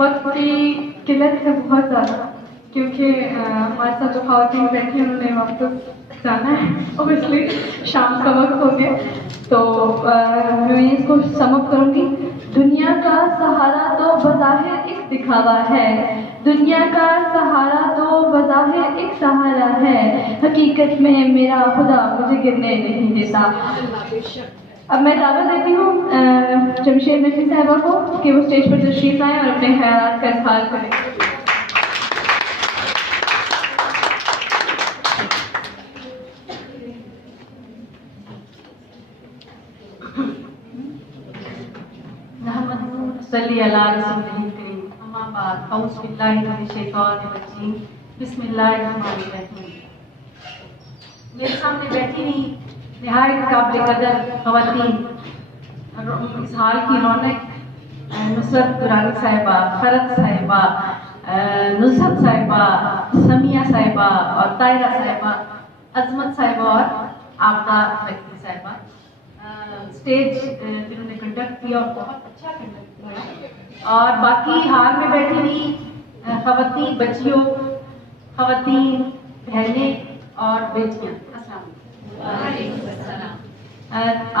وقت کی قلت ہے بہت زیادہ، کیونکہ ہمارے ساتھ جو خواتین بیٹھی ہیں انہوں نے واپس جانا ہے اور اس لیے شام کا وقت ہو گیا، تو میں اس کو سم اپ کروں گی۔ دنیا کا سہارا تو بظاہر ایک دکھاوا ہے، دنیا کا سہارا تو بظاہر ایک سہارا ہے، حقیقت میں میرا خدا مجھے گرنے نہیں دیتا۔ اب میں دعوت دیتی ہوں جمشید نقوی صاحبہ کو کہ وہ اسٹیج پر تشریف لائیں اور اپنے خیالات کا اظہار کریں۔ صلی اللہ رسول کریم، اما بعد، اعوذ باللہ من الشیطان الرجیم، بسم اللہ الرحمن الرحیم۔ میرے سامنے بیٹھی ہوئی نہایت قابل قدر خواتین، اس حال کی رونق نصرت درانی صاحبہ، فرد صاحبہ، نصرت صاحبہ، سمیہ صاحبہ اور طاہرہ صاحبہ، عظمت صاحبہ اور عابدہ نقوی صاحبہ، اسٹیج جنہوں نے کنڈکٹ کیا اور بہت اچھا کنڈکٹ کیا، اور باقی ہال میں بیٹھی ہوئی خواتین، بچیوں، خواتین، بہنیں اور بیٹیاں، السلام علیکم۔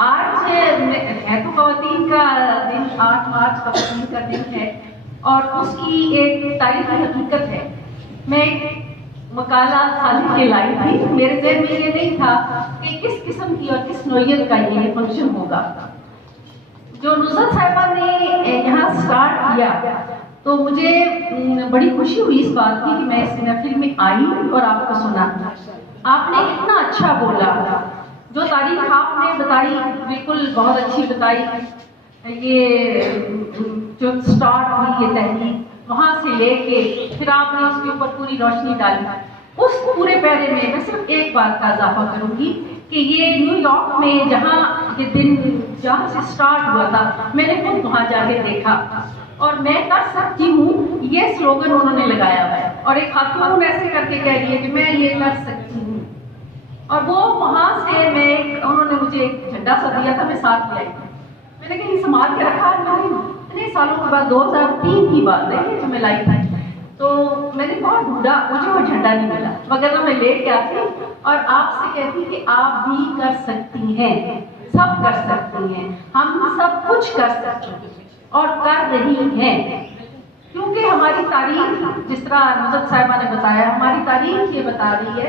آج ہے تو خواتین کا دن، 8 مارچ خواتین کا دن ہے اور اس کی ایک تاریخی حقیقت ہے۔ میں ایک مقالہ خالد کے لائی تھی، میرے ذہن میں یہ نہیں تھا کہ کس قسم کی اور کس نوعیت کا یہ فنکشن ہوگا۔ جو نصرت صاحبہ نے یہاں سٹارٹ کیا تو مجھے بڑی خوشی ہوئی اس بات کی کہ میں اس محفل میں آئی اور آپ کو سنا۔ آپ نے اتنا اچھا بولا، جو تاریخ آپ نے بتائی بالکل بہت اچھی بتائی۔ یہ جو سٹارٹ ہوئی یہ تحریک وہاں سے لے کے پھر آپ نے اس کے اوپر پوری روشنی ڈالی۔ اس پورے پیرے میں صرف ایک بات کا اضافہ کروں گی کہ یہ نیو یارک میں جہاں یہ دن جہاں سے سٹارٹ ہوا تھا، میں نے خود وہاں جا کے دیکھا اور میں کر سکتی ہوں یہ سلوگن انہوں نے لگایا ہوا ہے، اور ایک خاتون ایسے کر کے کہہ رہی ہے کہ میں یہ کر سکتی ہوں، اور وہ وہاں سے انہوں نے مجھے ایک جھنڈا سا دیا تھا، میں ساتھ لے آئی تھی۔ میں نے کہیں سنبھال کے رکھا ہے، اتنے سالوں کے بعد 2003 کی بات ہے جو میں لائی تھی، تو میں نے بہت ڈھونڈا، مجھے وہ جھنڈا نہیں ملا، وغیرہ میں لے کے آتی اور آپ سے کہتی کہ آپ بھی کر سکتی ہیں، سب کر سکتی ہیں، ہم سب کچھ کر سکتے ہیں اور کر رہی ہیں، کیونکہ ہماری تاریخ جس طرح نصرت صاحبہ نے بتایا، ہماری تاریخ یہ بتا رہی ہے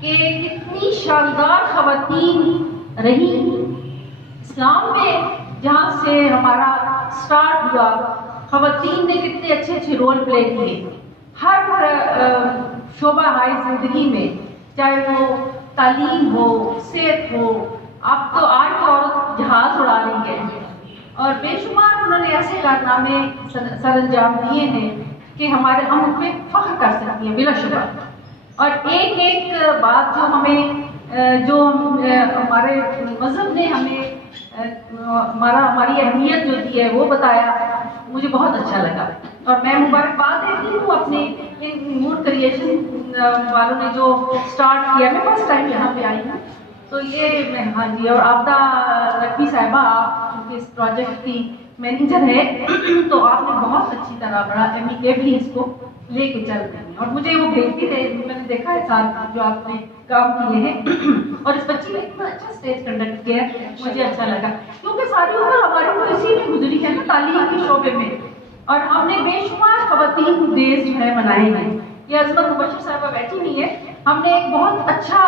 کہ کتنی شاندار خواتین رہی۔ اسلام میں جہاں سے ہمارا سٹارٹ ہوا، خواتین نے کتنے اچھے اچھے رول پلے کیے ہر شعبہ ہائے زندگی میں، چاہے وہ تعلیم ہو، صحت ہو، اب تو آج تو عورت جہاز اڑا رہی ہے، اور بے شمار انہوں نے ایسے کارنامے سر انجام دیے ہیں کہ ہم ان پہ فخر کر سکتی ہیں بلا شبہ۔ اور ایک ایک بات جو ہمارے مذہب نے ہمیں ہماری اہمیت جو دی ہے وہ بتایا، مجھے بہت اچھا لگا، اور میں مبارکباد دیتی ہوں اپنے ان موڈ کریشن والوں نے جو سٹارٹ کیا۔ میں فرسٹ ٹائم یہاں پہ آئی ہوں، تو یہ ہاں جی، اور عابدہ نقوی صاحبہ آپ اس پروجیکٹ کی مینیجر ہے، تو آپ نے بہت اچھی طرح بڑا ایمیکیبلی اس کو لے کے چل رہی ہیں، اور مجھے وہ بھیجتی تھے، میں نے دیکھا ہے ساتھ جو آپ نے کام کیے ہیں، اور اس بچی نے اتنا اچھا اسٹیج کنڈکٹ کیا، مجھے اچھا لگا، کیونکہ ساری عمر ہماری تو اسی میں گزری ہے نا، تعلیم کے شعبے میں، اور ہم نے بے شمار خواتین ڈیز جو ہے منائے ہیں۔ یہ عظمت مبشر صاحبہ بیٹھی ہوئی ہے، ہم نے ایک بہت اچھا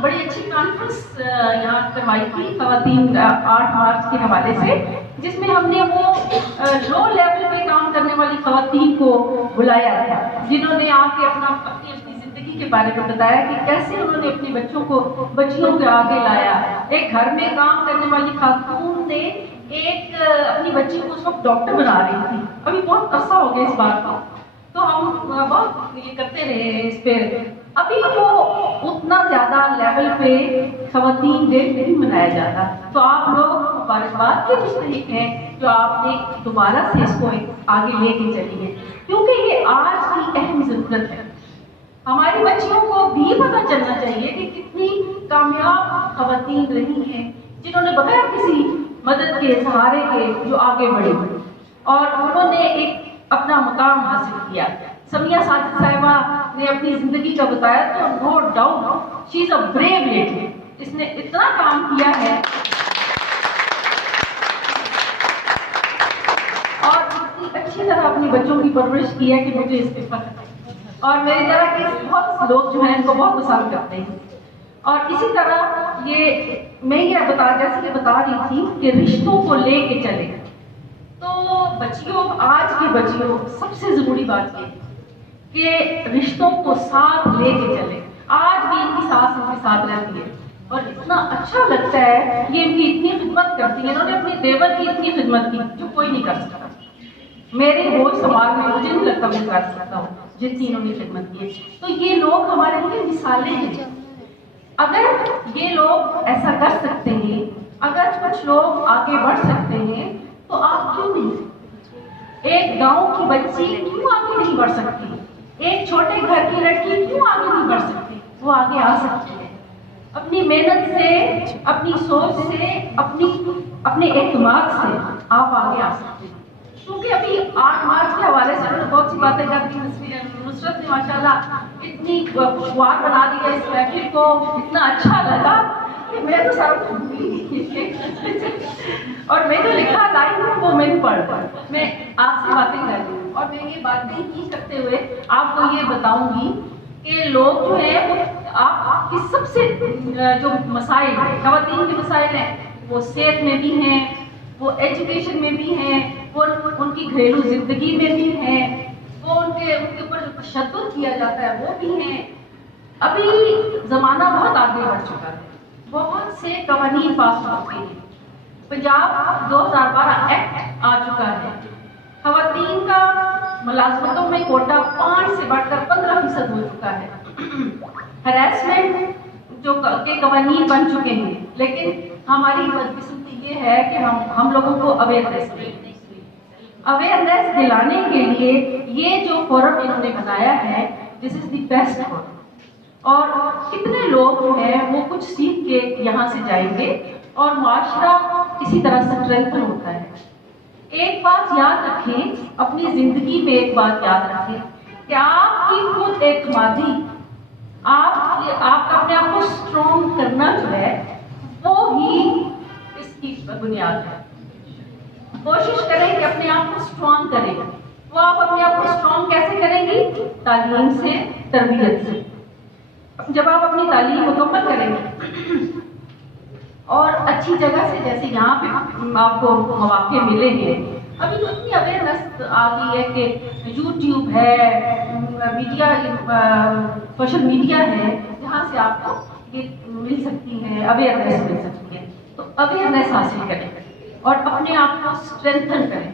بڑی اچھی کانفرنس یہاں کروائی تھی خواتین 8 مارچ کے حوالے سے، جس میں ہم نے وہ لو لیول پہ کام کرنے والی خواتین کو بلایا تھا، جنہوں نے آ کے اپنی زندگی کے بارے میں بتایا کہ کیسے انہوں نے اپنے بچیوں کے آگے لایا۔ ایک گھر میں کام کرنے والی خاتون نے ایک اپنی بچی کو اس وقت ڈاکٹر بنا رہی تھی، ابھی بہت عرصہ ہو گیا اس بات کا، تو ہم بہت یہ کرتے رہے اس پہ، ابھی وہ اتنا زیادہ لیول پہ خواتین ڈے نہیں منایا جاتا، تو آپ لوگ مبارکباد کے مستحق ہیں جو آپ نے دوبارہ سے اس کو آگے لے کے چلی ہے، کیونکہ یہ آج کی اہم ضرورت ہے۔ ہماری بچیوں کو بھی پتہ چلنا چاہیے کہ کتنی کامیاب خواتین رہی ہیں جنہوں نے بغیر کسی مدد کے، سہارے کے جو آگے بڑھی، اور انہوں نے ایک اپنا مقام حاصل کیا. سمیہ ساجد صاحبہ نے اپنی زندگی کا بتایا تو نو ڈاؤٹ شی از اے بریو لیڈی. اس نے اتنا کام کیا ہے اور اتنی اچھی طرح اپنی بچوں کی پرورش کی ہے کہ مجھے اس پہ فخر ہے. اور میری طرح کے بہت لوگ جو ہیں ان کو بہت پسند کرتے ہیں. اور اسی طرح میں یہ جیسے کہ بتا رہی تھی کہ رشتوں کو لے کے چلے. تو بچیوں، آج کی بچیوں، سب سے ضروری بات یہ کہ رشتوں کو ساتھ لے کے چلے. آج بھی ان کی ساس ان کے ساتھ رہتی ہے اور اتنا اچھا لگتا ہے. یہ ان کی اتنی خدمت کرتی ہے، انہوں نے اپنے دیور کی اتنی خدمت کی جو کوئی نہیں کر سکتا. میرے بوجھ سماج میں مجھے نہیں لگتا میں کر سکتا ہوں جتنی انہوں نے خدمت کی ہے. تو یہ لوگ ہمارے لیے مثالیں ہیں. اگر یہ لوگ ایسا کر سکتے ہیں، اگر کچھ لوگ آگے بڑھ سکتے ہیں تو آپ کیوں نہیں؟ ایک گاؤں کی بچی کیوں آگے نہیں بڑھ سکتی؟ ایک چھوٹے گھر کی لڑکی کیوں آگے نہیں بڑھ سکتی؟ وہ آگے آ سکتی ہے اپنی محنت سے، اپنی سوچ سے، اپنے اعتماد سے. آپ آگے آ سکتے ہیں. کیونکہ ابھی 8 مارچ کے حوالے سے انہوں نے بہت سی باتیں کر دی. نصرت نے ماشاءاللہ اتنی خوشگوار بنا دیا اس محفل کو، اتنا اچھا لگا کہ میں تو سارا کچھ بھول گئی. اور میں جو لکھا لائن وہ میں نے پڑھ میں آپ سے باتیں کر رہی ہوں. اور میں یہ باتیں ہی کرتے ہوئے آپ کو یہ بتاؤں گی کہ لوگ جو ہیں وہ آپ کی سب سے جو مسائل خواتین کے مسائل ہیں وہ صحت میں بھی ہیں، وہ ایجوکیشن میں بھی ہیں، وہ ان کی گھریلو زندگی میں بھی ہیں، وہ ان کے اوپر جو تشدد کیا جاتا ہے وہ بھی ہیں. ابھی زمانہ بہت آگے بڑھ چکا ہے. بہت سے قوانین پاس ہو چکے ہیں. پنجاب 2012 ایکٹ آ چکا ہے. خواتین کا ملازمتوں میں کوٹا 5 سے بڑھ کر 15% ہو چکا ہے. ہراسمنٹ جو کے قوانین بن چکے ہیں. لیکن ہماری بدقسمتی یہ ہے کہ ہم لوگوں کو اویئرنیس دلانے کے لیے یہ جو فورم انہوں نے بنایا ہے دس از دی بیسٹ فورم. اور کتنے لوگ جو ہیں وہ کچھ سیکھ کے یہاں سے جائیں گے اور معاشرہ اسی طرح اسٹرینتھن ہوتا ہے. ایک بات یاد رکھیں، اپنی زندگی میں ایک بات یاد رکھیں کہ آپ کی خود اعتمادی، آپ کا اپنے آپ کو اسٹرانگ کرنا جو ہے وہ ہی اس کی بنیاد ہے. کوشش کریں کہ اپنے آپ کو اسٹرانگ کریں. وہ آپ اپنے آپ کو اسٹرانگ کیسے کریں گی؟ تعلیم سے، تربیت سے. جب آپ اپنی تعلیم مکمل کریں گے اور اچھی جگہ سے، جیسے یہاں پہ آپ کو مواقع ملیں گے. ابھی تو اتنی اویئرنیس آ گئی ہے کہ یوٹیوب ہے، میڈیا، سوشل میڈیا ہے جہاں سے آپ کو یہ مل سکتی ہے، اویئرنیس مل سکتی ہے. تو اویئرنیس حاصل کریں اور اپنے آپ کو اسٹرینتھن کریں،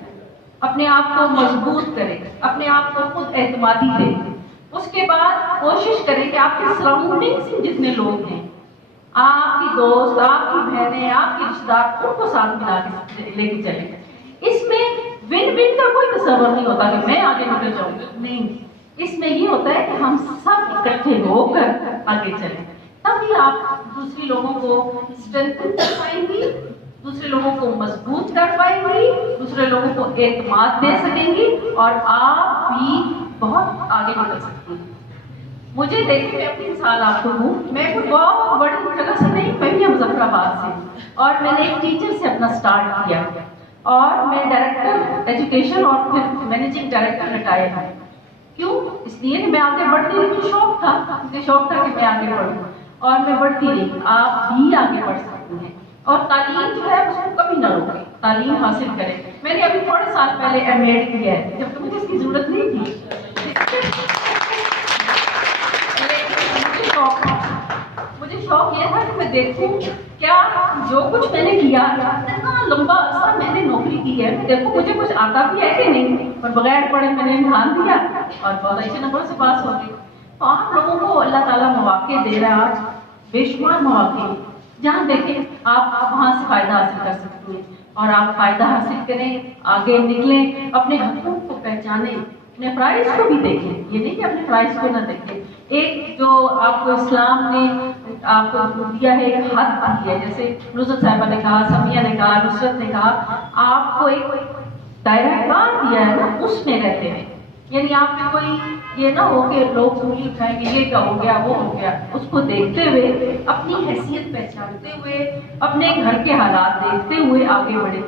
اپنے آپ کو مضبوط کریں، اپنے آپ کو خود اعتمادی دیں. اس کے بعد کوشش کریں کہ آپ کے سراؤنڈنگ سے جتنے لوگ ہیں، آپ کی دوست، آپ کی بہنیں، آپ کے رشتے دار، ان کو ساتھ ملا کے لے کے چلیں. اس میں ون ون کا کوئی تصور نہیں ہوتا کہ میں آگے نکل جاؤں گی، نہیں. اس میں یہ ہوتا ہے کہ ہم سب اکٹھے ہو کر آگے چلیں. تبھی آپ دوسری لوگوں کو اسٹرینتھن کر پائیں گی، دوسرے لوگوں کو مضبوط کر پائیں گی، دوسرے لوگوں کو اعتماد دے سکیں گی اور آپ بھی بہت آگے نکل سکتی ہیں. مجھے دیکھیں، میں اپنی مثال آپ کو دوں. میں کوئی بہت بڑی جگہ سے نہیں، میں بھی مظفر آباد سے، اور میں نے ایک ٹیچر سے اپنا اسٹارٹ کیا اور میں ڈائریکٹر ایجوکیشن اور پھر مینیجنگ ڈائریکٹر ریٹائر ہوں. کیوں؟ اس لیے کہ میں آگے بڑھتی رہی. مجھے شوق تھا کہ میں آگے بڑھوں اور میں بڑھتی رہی. آپ بھی آگے بڑھ سکتی ہیں اور تعلیم جو ہے اس کو کبھی نہ روکیں، تعلیم حاصل کریں. میں نے ابھی تھوڑے سال پہلے ایم ایڈ کیا ہے جب کہ مجھے اس کی ضرورت نہیں تھی. مجھے شوق یہ تھا کہ میں دیکھوں کیا جو کچھ میں نے کیا، اتنا لمبا عرصہ میں نے نوکری کی ہے، میں دیکھوں مجھے کچھ آتا بھی ہے کہ نہیں. اور بغیر پڑھے میں نے امتحان دیا اور بہت اچھے نمبر سے پاس ہو گئی. تو آپ لوگوں کو اللہ تعالیٰ مواقع دے رہا ہے، آج بے شمار مواقع، جہاں دیکھیں آپ وہاں سے فائدہ حاصل کر سکتے ہیں. اور آپ فائدہ حاصل کریں، آگے نکلیں، اپنے حقوق کو پہچانیں، اپنے فرائض کو بھی دیکھیں. یہ نہیں کہ اپنے فرائض کو نہ دیکھیں. ایک جو آپ کو اسلام نے آپ کو دیا ہے، ایک حق دی ہے، جیسے نصرت صاحبہ نے کہا، سمیہ نے کہا، نصرت نے کہا، آپ کو ایک دائرہ کار دیا ہے نا اس میں رہتے ہیں. یعنی آپ میں کوئی یہ نہ ہو کہ لوگ انگلی اٹھائیں گے یہ کیا ہو گیا وہ ہو گیا. اس کو دیکھتے ہوئے, اپنی حیثیت پہچانتے ہوئے, اپنے گھر کے حالات دیکھتے ہوئے آگے بڑھے.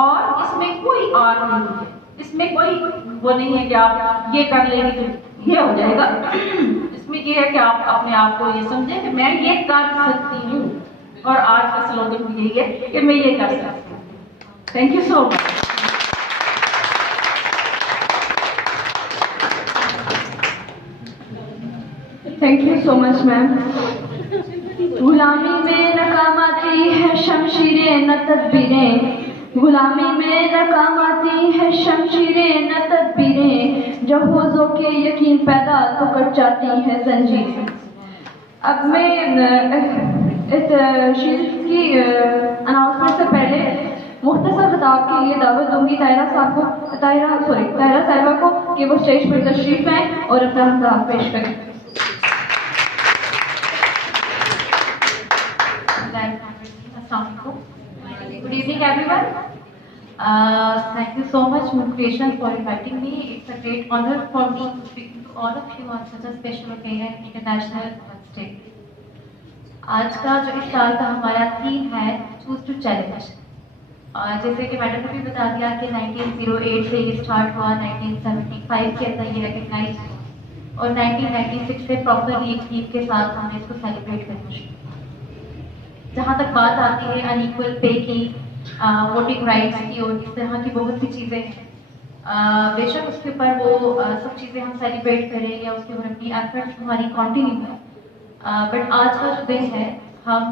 اور اس میں کوئی آر نہیں ہے, اس میں کوئی وہ نہیں ہے کہ آپ یہ کر لیں گے تو یہ ہو جائے گا. اس میں یہ ہے کہ آپ اپنے آپ کو یہ سمجھیں کہ میں یہ کر سکتی ہوں, اور آج کا سلوگن یہی ہے کہ میں یہ کر سکتی ہوں. تھینک یو سو مچ. تھینک یو سو مچ میم. غلامی میں ناکام آتی ہے شمشیریں نہ تدبیریں, غلامی میں ناکام آتی ہے شمشیریں نہ تدبیریں, جب ہو ذوق یقین پیدا تو کٹ جاتی ہیں زنجیریں. اب میں اس شیر کی اناؤنسمنٹ سے پہلے مختصر خطاب کے لیے دعوت دوں گی طاہرہ صاحبہ کو کہ وہ اسٹیج پر تشریف لائیں اور اپنا خطاب پیش کریں. Good evening, everyone. Thank you so much, Moon Creation, for inviting me. It's a great honor for me to speak to all of you on such a special occasion, International Women's Day. آج کا جو اس سال کا ہمارا theme ہے choose to challenge. جیسے کہ madam نے بھی بتا دیا کہ 1908 سے یہ اسٹارٹ ہوا, 1975 کے اندر یہ ریکگنائز ہوا, اور 1996 سے پراپرلی ایک تھیم کے ساتھ ہم نے اس کو سیلیبریٹ کرنا شروع. جہاں تک بات آتی ہے ان ایکول پے کی, ووٹنگ رائٹس کی اور اس طرح کی بہت سی چیزیں ہیں, بے شک اس کے اوپر وہ سب چیزیں ہم سیلیبریٹ کریں یا اس کے اوپر اپنی ایفرٹس ہماری کنٹینیو ہیں. بٹ آج کا جو دن ہے ہم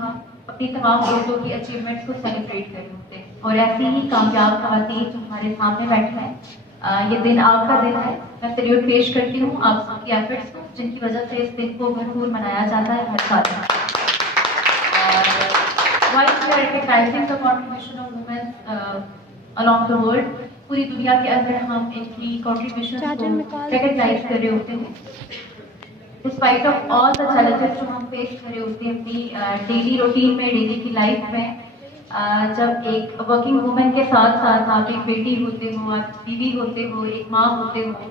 اپنی تمام عورتوں کی اچیومنٹس کو سیلیبریٹ کر رہے ہوتے ہیں, اور ایسی ہی کامیاب خواتین جو ہمارے سامنے بیٹھے ہیں, یہ دن آپ کا دن ہے. میں سیلیوٹ پیش کرتی ہوں آپ سب کی ایفرٹس کو, جن کی وجہ سے اس دن کو بھرپور منایا جاتا ہے ہر سال. While we are recognizing the contribution of women along the world, پوری دنیا کے اندر ہم ان کی contributions کو recognize کر رہے ہوتے ہیں. Despite of all the challenges جو ہم فیس کر رہے ہوتے ہیں اپنی ڈیلی روٹین میں, ڈیلی کی لائف میں, جب ایک ورکنگ وومن کے ساتھ ساتھ آپ ایک بیٹی ہوتے ہو, آپ بیوی ہوتے ہو, ایک ماں ہوتے ہو,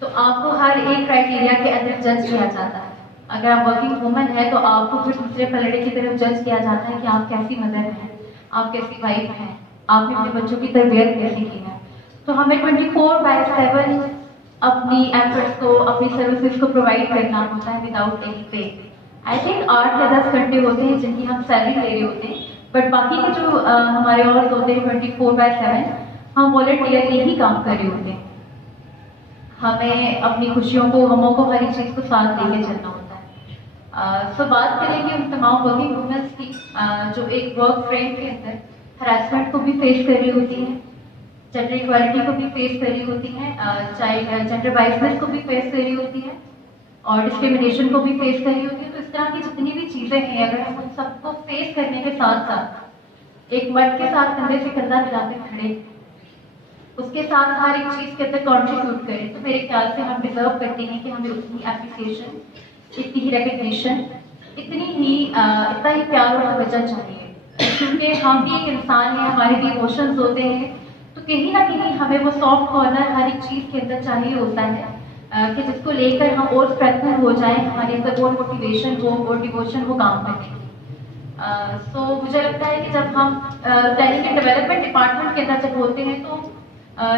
تو آپ کو ہر ایک کرائٹیریا کے اندر جج کیا جاتا ہے. اگر آپ ورکنگ وومن ہے تو آپ کو پھر دوسرے پلڑے کی طرف جج کیا جاتا ہے کہ آپ کیسی مدر ہیں, آپ کیسی وائف ہیں, آپ نے اپنے بچوں کی تربیت کیسی کی ہے. تو ہمیں 24/7 اپنی ایفرٹس کو, اپنی سروسز کو پرووائڈ کرنا ہوتا ہے without any pay. I think 8 یا 10 گھنٹے ہوتے ہیں جن کی ہم سیلری لے رہے ہوتے ہیں, بٹ باقی کے جو ہمارے اور ہوتے ہیں 24/7 ہم والنٹیئرلی ہی کام کر رہے ہوتے ہیں. ہمیں اپنی خوشیوں کو, غموں کو, ہر ایک چیز کو ساتھ لے کے چلنا ہوتا ہے. سو بات کریں گے ان تمام ورکنگ وومنس کی جو ایک ورک فریم کے اندر ہراسمنٹ کو بھی فیس کر رہی ہوتی ہیں, جینڈر ایکوالٹی کو بھی فیس کر رہی ہوتی ہیں, چائلڈ جینڈر بائسنس کو بھی فیس کر رہی ہوتی ہیں, اور ڈسکریمنیشن کو بھی فیس کر رہی ہوتی ہیں. تو اس طرح کی جتنی بھی چیزیں ہیں, اگر ہم ان سب کو فیس کرنے کے ساتھ ساتھ ایک مرد کے ساتھ کندھے سے کندھا ملا کے کھڑے, اس کے ساتھ ہر ایک چیز کے اندر کنٹریبیوٹ کریں, تو میرے خیال سے ہم ڈیزرو کرتے ہیں کہ ہمیں اتنی اپریسیشن, اتنی ہی ریکگنیشن, اتنا ہی پیار اور توجہ چاہیے. کیونکہ ہم بھی ایک انسان ہیں, ہمارے بھی ایموشنز ہوتے ہیں, تو کہیں نہ کہیں ہمیں وہ سافٹ کارنر ہر ایک چیز کے اندر چاہیے ہوتا ہے کہ جس کو لے کر ہم اور اسٹرینتھن ہو جائیں, ہمارے اندر اور موٹیویشن ہو, اور ڈیووشن ہو کام کرنے کی. سو مجھے لگتا ہے کہ جب ہم پلاننگ اینڈ ڈیولپمنٹ ڈپارٹمنٹ کے اندر جب ہوتے ہیں, تو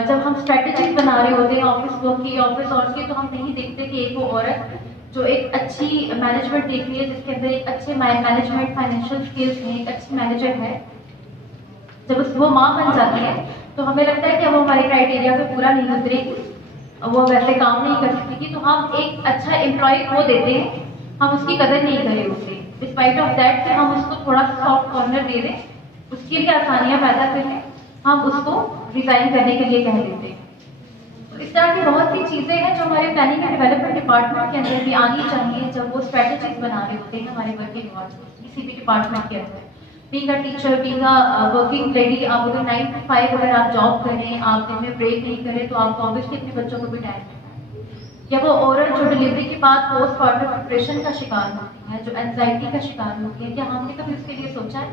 جب ہم اسٹریٹجیز بنا رہے ہوتے ہیں آفس ورک کی, آفس آورس کی, تو ہم نہیں دیکھتے کہ ایک وہ عورت جو ایک اچھی مینجمنٹ دیکھ رہی ہے, جس کے اندر ایک اچھے مینجمنٹ فائنینشیل اسکلس ہیں, ایک اچھی مینیجر ہے, جب وہ ماں بن جاتی ہے تو ہمیں لگتا ہے کہ وہ ہمارے کرائٹیریا پہ پورا نہیں اترے گی, وہ ویسے کام نہیں کر سکے گی, تو ہم ایک اچھا امپلائی کو دیتے ہیں, ہم اس کی قدر نہیں کرے ہوتے. ڈسپائٹ آف دیٹ کہ ہم اس کو تھوڑا سا سافٹ کارنر دے دیں, اس کے لیے آسانیاں پیدا کریں, ہم اس کو ریزائن کرنے کے لیے کہہ دیتے ہیں. تو اس طرح کی بہت سی چیزیں ہیں جو ہمارے پلاننگ اینڈ ڈیولپمنٹ ڈپارٹمنٹ کے اندر بھی آنی چاہیے جب وہ اسٹریٹجیز بنا رہے ہوتے ہیں ہمارے ورکنگ ڈپارٹمنٹ, کسی بھی ڈپارٹمنٹ کے اندر. Being a teacher, being a working lady, آپ اگر 9 to 5 اگر آپ جاب کریں, آپ دن میں بریک نہیں کریں, تو آپ کو آبویسلی اپنے بچوں کو بھی ٹائم دینا ہے. یا وہ عورت جو ڈلیوری کے بعد پوسٹ پارٹم ڈپریشن کا شکار ہوتی ہے, جو اینزائٹی کا شکار ہوتی ہے, کیا ہم نے کبھی اس کے لیے سوچا ہے؟